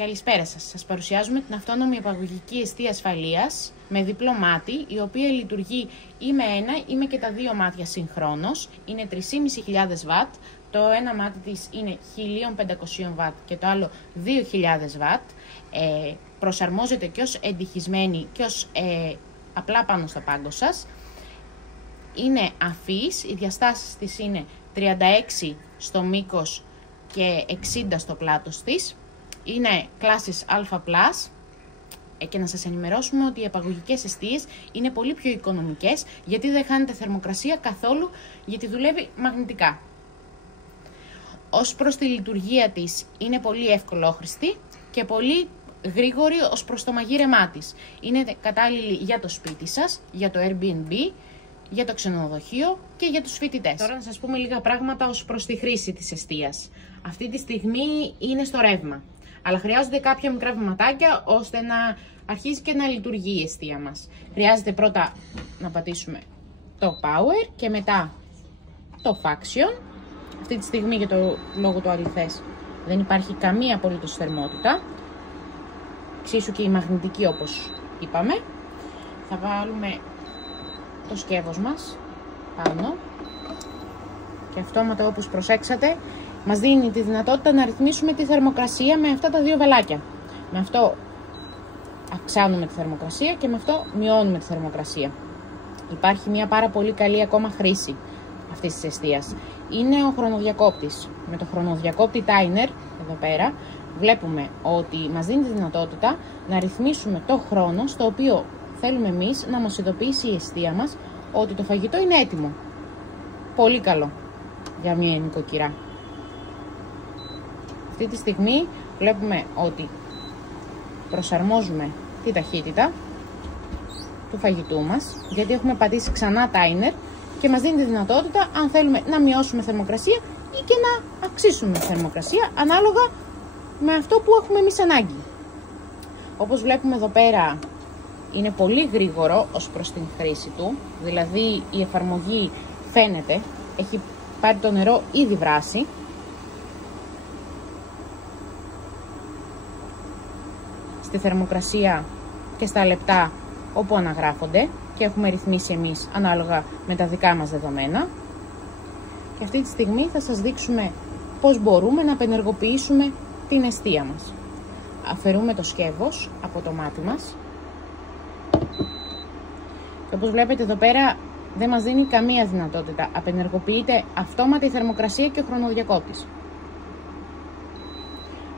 Καλησπέρα σας. Σας παρουσιάζουμε την αυτόνομη επαγωγική εστία ασφαλείας με διπλό μάτι, η οποία λειτουργεί ή με ένα ή με και τα δύο μάτια συγχρόνως. Είναι 3.500 W. Το ένα μάτι της είναι 1.500 W και το άλλο 2.000 W. Προσαρμόζεται και ως εντυχισμένη και ως απλά πάνω στα πάγκο σας. Είναι αφής, οι διαστάσεις της είναι 36 στο μήκος και 60 στο πλάτος της. Είναι κλάσης Α+, και να σας ενημερώσουμε ότι οι επαγωγικές εστίες είναι πολύ πιο οικονομικές, γιατί δεν χάνεται θερμοκρασία καθόλου, γιατί δουλεύει μαγνητικά. Ως προς τη λειτουργία της είναι πολύ ευκολόχρηστη και πολύ γρήγορη ως προς το μαγείρεμά της. Είναι κατάλληλη για το σπίτι σας, για το Airbnb, για το ξενοδοχείο και για τους φοιτητές. Τώρα να σας πούμε λίγα πράγματα ως προς τη χρήση της εστίας. Αυτή τη στιγμή είναι στο ρεύμα, αλλά χρειάζονται κάποια μικρά βηματάκια ώστε να αρχίσει και να λειτουργεί η εστία μας. Χρειάζεται πρώτα να πατήσουμε το power και μετά το faction. Αυτή τη στιγμή, για το λόγο του αληθές, δεν υπάρχει καμία απολύτως θερμότητα. Εξίσου και η μαγνητική, όπως είπαμε. Θα βάλουμε το σκεύος μας πάνω και αυτόματα, όπως προσέξατε, μας δίνει τη δυνατότητα να ρυθμίσουμε τη θερμοκρασία με αυτά τα δύο βελάκια. Με αυτό αυξάνουμε τη θερμοκρασία και με αυτό μειώνουμε τη θερμοκρασία. Υπάρχει μια πάρα πολύ καλή ακόμα χρήση αυτής της εστίας. Είναι ο χρονοδιακόπτης. Με το χρονοδιακόπτη timer εδώ πέρα βλέπουμε ότι μας δίνει τη δυνατότητα να ρυθμίσουμε το χρόνο στο οποίο θέλουμε εμείς να μας ειδοποιήσει η εστία μας ότι το φαγητό είναι έτοιμο. Πολύ καλό για μια νοικοκυρά. Αυτή τη στιγμή βλέπουμε ότι προσαρμόζουμε τη ταχύτητα του φαγητού μας, γιατί έχουμε πατήσει ξανά timer και μας δίνει τη δυνατότητα αν θέλουμε να μειώσουμε θερμοκρασία ή και να αυξήσουμε θερμοκρασία ανάλογα με αυτό που έχουμε εμείς ανάγκη. Όπως βλέπουμε εδώ πέρα, είναι πολύ γρήγορο ως προς την χρήση του, δηλαδή η εφαρμογή φαίνεται, έχει πάρει το νερό ήδη βράσει. Στη θερμοκρασία και στα λεπτά όπου αναγράφονται και έχουμε ρυθμίσει εμείς ανάλογα με τα δικά μας δεδομένα. Και αυτή τη στιγμή θα σας δείξουμε πώς μπορούμε να απενεργοποιήσουμε την εστία μας. Αφαιρούμε το σκεύος από το μάτι μας και όπως βλέπετε εδώ πέρα δεν μας δίνει καμία δυνατότητα. Απενεργοποιείται αυτόματα η θερμοκρασία και ο χρονοδιακόπτης.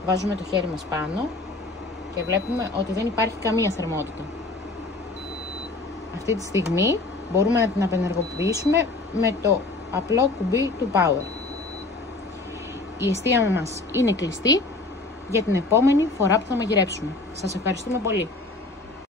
Βάζουμε το χέρι μας πάνω και βλέπουμε ότι δεν υπάρχει καμία θερμότητα. Αυτή τη στιγμή μπορούμε να την απενεργοποιήσουμε με το απλό κουμπί του power. Η εστία μας είναι κλειστή για την επόμενη φορά που θα μαγειρέψουμε. Σας ευχαριστούμε πολύ.